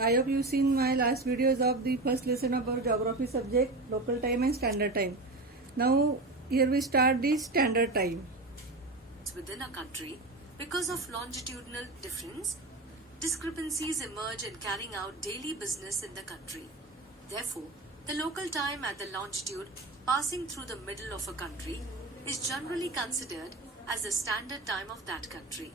I hope you've seen my last videos of the first lesson of our geography subject, local time and standard time. Now here we start the standard time. Within a country, because of longitudinal difference, discrepancies emerge in carrying out daily business in the country. Therefore, the local time at the longitude passing through the middle of a country is generally considered as the standard time of that country.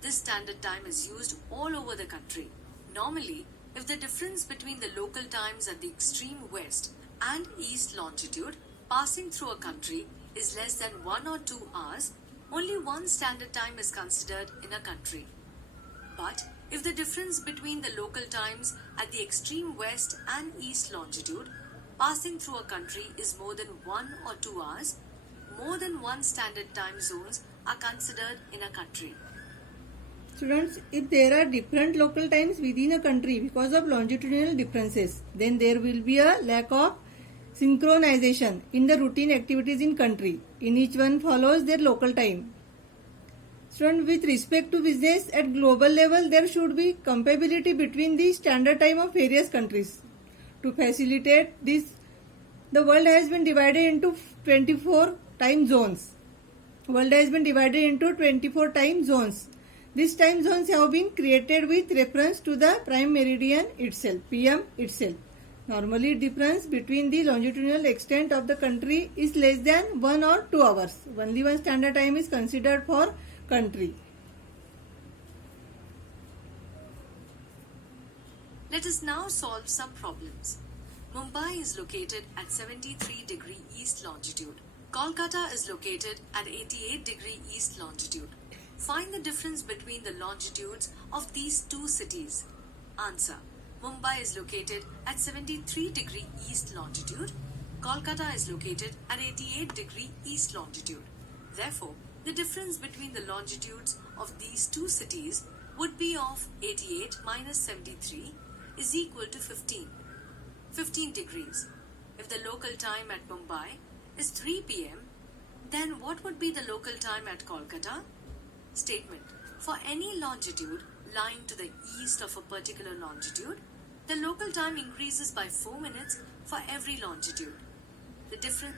This standard time is used all over the country. Normally, if the difference between the local times at the extreme west and east longitude passing through a country is less than 1 or 2 hours, only one standard time is considered in a country. But if the difference between the local times at the extreme west and east longitude passing through a country is more than 1 or 2 hours, more than one standard time zones are considered in a country. Students, if there are different local times within a country because of longitudinal differences, then there will be a lack of synchronization in the routine activities in country. In each one follows their local time. Students, with respect to business at global level, there should be compatibility between the standard time of various countries. To facilitate this, the world has been divided into 24 time zones. These time zones have been created with reference to the prime meridian itself, PM itself. Normally, difference between the longitudinal extent of the country is less than 1 or 2 hours. Only one standard time is considered for country. Let us now solve some problems. Mumbai is located at 73 degree east longitude. Kolkata is located at 88 degree east longitude. Find the difference between the longitudes of these two cities. Answer. Mumbai is located at 73 degree east longitude. Kolkata is located at 88 degree east longitude. Therefore, the difference between the longitudes of these two cities would be of 88 minus 73 is equal to 15 degrees. If the local time at Mumbai is 3 p.m., then what would be the local time at Kolkata? Statement. For any longitude lying to the east of a particular longitude, the local time increases by 4 minutes for every longitude. The difference.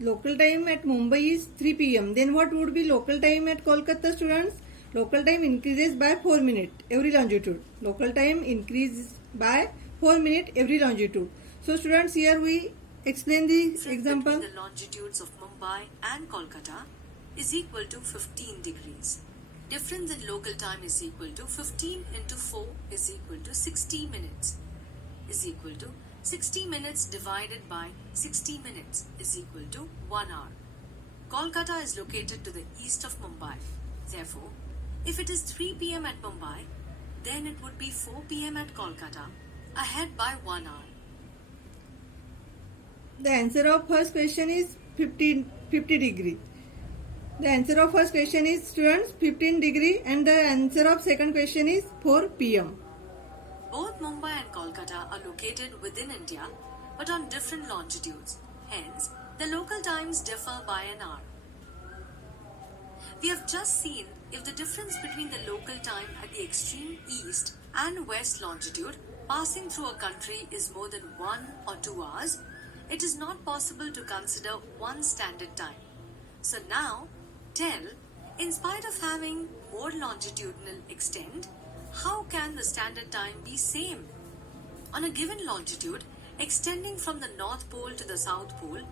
Local time at Mumbai is 3 p.m. Then what would be local time at Kolkata, students? Local time increases by 4 minutes every longitude. Local time increases by 4 minutes every longitude. So students, here we explain the example. The longitudes of Mumbai and Kolkata is equal to 15 degrees. Difference in local time is equal to 15 into 4 is equal to 60 minutes is equal to 60 minutes divided by 60 minutes is equal to 1 hour. Kolkata is located to the east of Mumbai. Therefore, if it is 3 p.m. at Mumbai, then it would be 4 p.m. at Kolkata, ahead by 1 hour. The answer of first question is 50 degree. The answer of first question is, students, 15 degree, and the answer of second question is 4 p.m. Both Mumbai and Kolkata are located within India but on different longitudes. Hence, the local times differ by an hour. We have just seen if the difference between the local time at the extreme east and west longitude passing through a country is more than 1 or 2 hours, it is not possible to consider one standard time. So now, tell, in spite of having more longitudinal extent, how can the standard time be same? On a given longitude, extending from the North Pole to the South Pole,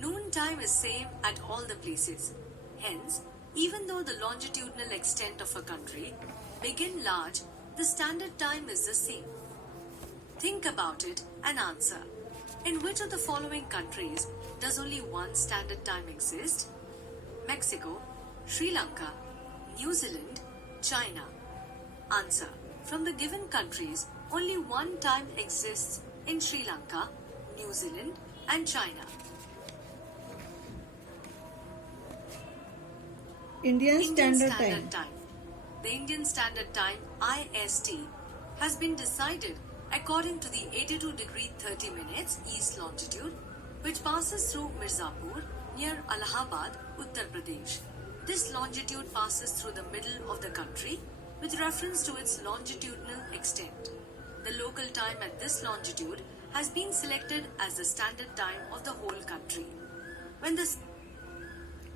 noon time is same at all the places. Hence, even though the longitudinal extent of a country begin large, the standard time is the same. Think about it and answer. In which of the following countries does only one standard time exist? Mexico, Sri Lanka, New Zealand, China. Answer. From the given countries, only one time exists in Sri Lanka, New Zealand and China. Indian Standard Time. The Indian Standard Time, IST, has been decided according to the 82 degree 30 minutes east longitude, which passes through Mirzapur near Allahabad, Uttar Pradesh. This longitude passes through the middle of the country with reference to its longitudinal extent. The local time at this longitude has been selected as the standard time of the whole country. When the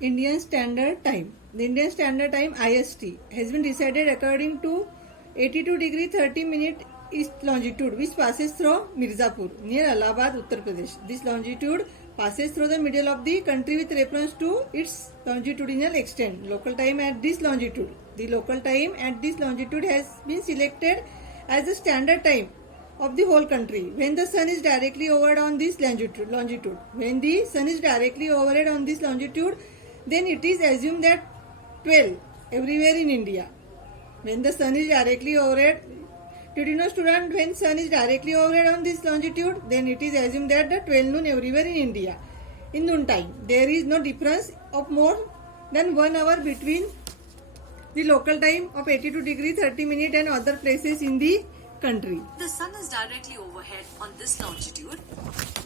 Indian Standard Time. The Indian Standard Time IST has been decided according to 82 degree 30 minute east longitude which passes through Mirzapur near Allahabad, Uttar Pradesh. This longitude passes through the middle of the country with reference to its longitudinal extent. Local time at this longitude. The local time at this longitude has been selected as the standard time of the whole country when the sun is directly overhead on this longitude. When the sun is directly overhead on this longitude, then it is assumed that 12 everywhere in India. When the sun is directly overhead, did you know, student, when sun is directly overhead on this longitude, then it is assumed that the 12 noon everywhere in India. In noon time, there is no difference of more than 1 hour between the local time of 82 degree 30 minute and other places in the country. the sun is directly overhead on this longitude,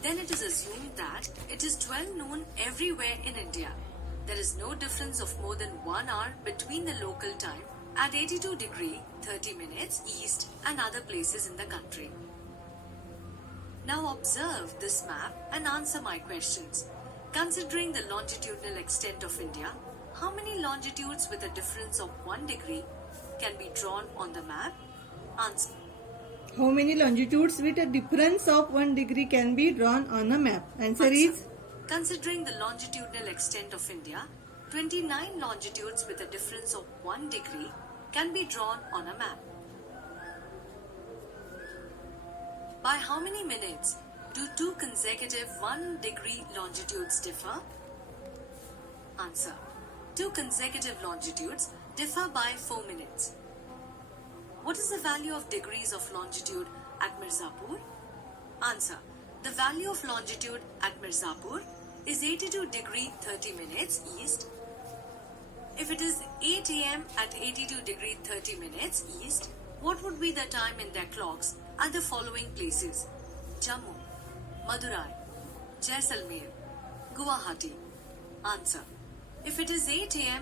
then it is assumed that it is 12 noon everywhere in India. There is no difference of more than 1 hour between the local time at 82 degree 30 minutes east and other places in the country. Now observe this map and answer my questions. Considering the longitudinal extent of India, how many longitudes with a difference of 1 degree can be drawn on the map? Answer. How many longitudes with a difference of 1 degree can be drawn on a map? Answer is Considering the longitudinal extent of India, 29 longitudes with a difference of 1 degree can be drawn on a map. By how many minutes do two consecutive 1 degree longitudes differ? Answer. Two consecutive longitudes differ by 4 minutes. What is the value of degrees of longitude at Mirzapur? Answer. The value of longitude at Mirzapur is 82 degree 30 minutes east. If it is 8 am at 82 degree 30 minutes east, what would be the time in their clocks at the following places? Jammu, Madurai, Jaisalmer, Guwahati. Answer. If it is 8 am